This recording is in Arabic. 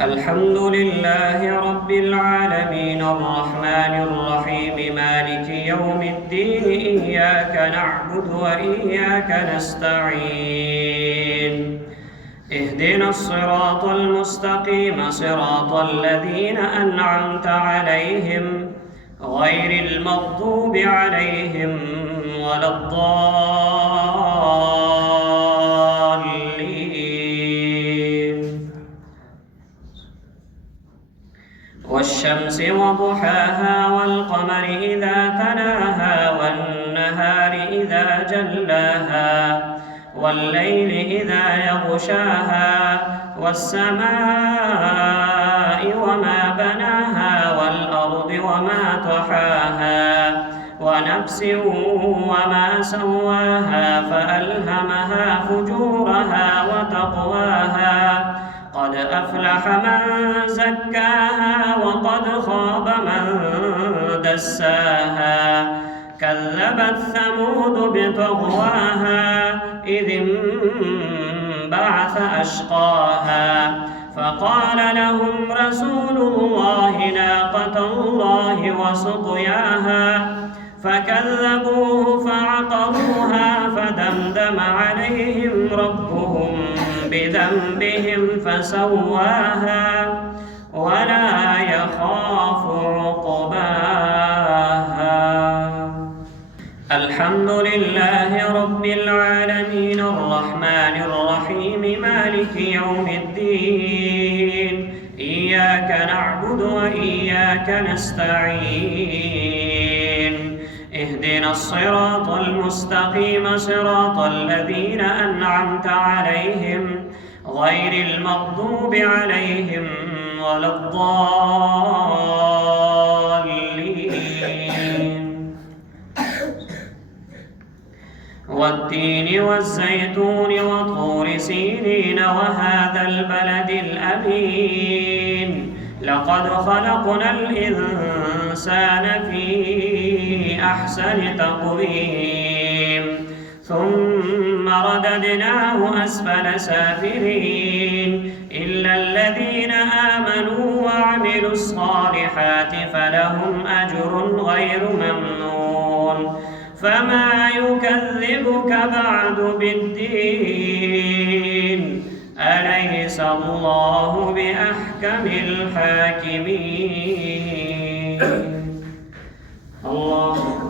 الحمد لله رب العالمين الرحمن الرحيم مالك يوم الدين إياك نعبد وإياك نستعين اهدنا الصراط المستقيم صراط الذين أنعمت عليهم غير المغضوب عليهم ولا الضالين. والشمس وضحاها والقمر إذا تلاها والنهار إذا جلاها والليل إذا يغشاها والسماء وما بناها والأرض وما طحاها ونفس وما سواها فألهمها فجورها وتقواها قد أفلح من زكاها وقد خاب من دساها كذبت ثمود بطغواها إذ انبعث أشقاها فقال لهم رسول الله ناقة الله وسقياها فكذبوه فعقروها فدمدم عليهم ربهم بذنبهم فسواها ولا يخاف عقباها. الحمد لله رب العالمين الرحمن الرحيم مالك يوم الدين إياك نعبد وإياك نستعين اهدنا الصراط المستقيم صراط الذين أنعمت عليهم غير المغضوب عليهم ولا الضالين. والتين والزيتون وطور سينين وهذا البلد الأمين لقد خلقنا الإنسان في أحسن تقويم ثم رددناه أسفل سافلين إلا الذين آمنوا وعملوا الصالحات فلهم أجر غير ممنون. فما يكذبك بعد بالدين أليس الله بأحكم الحاكمين. الله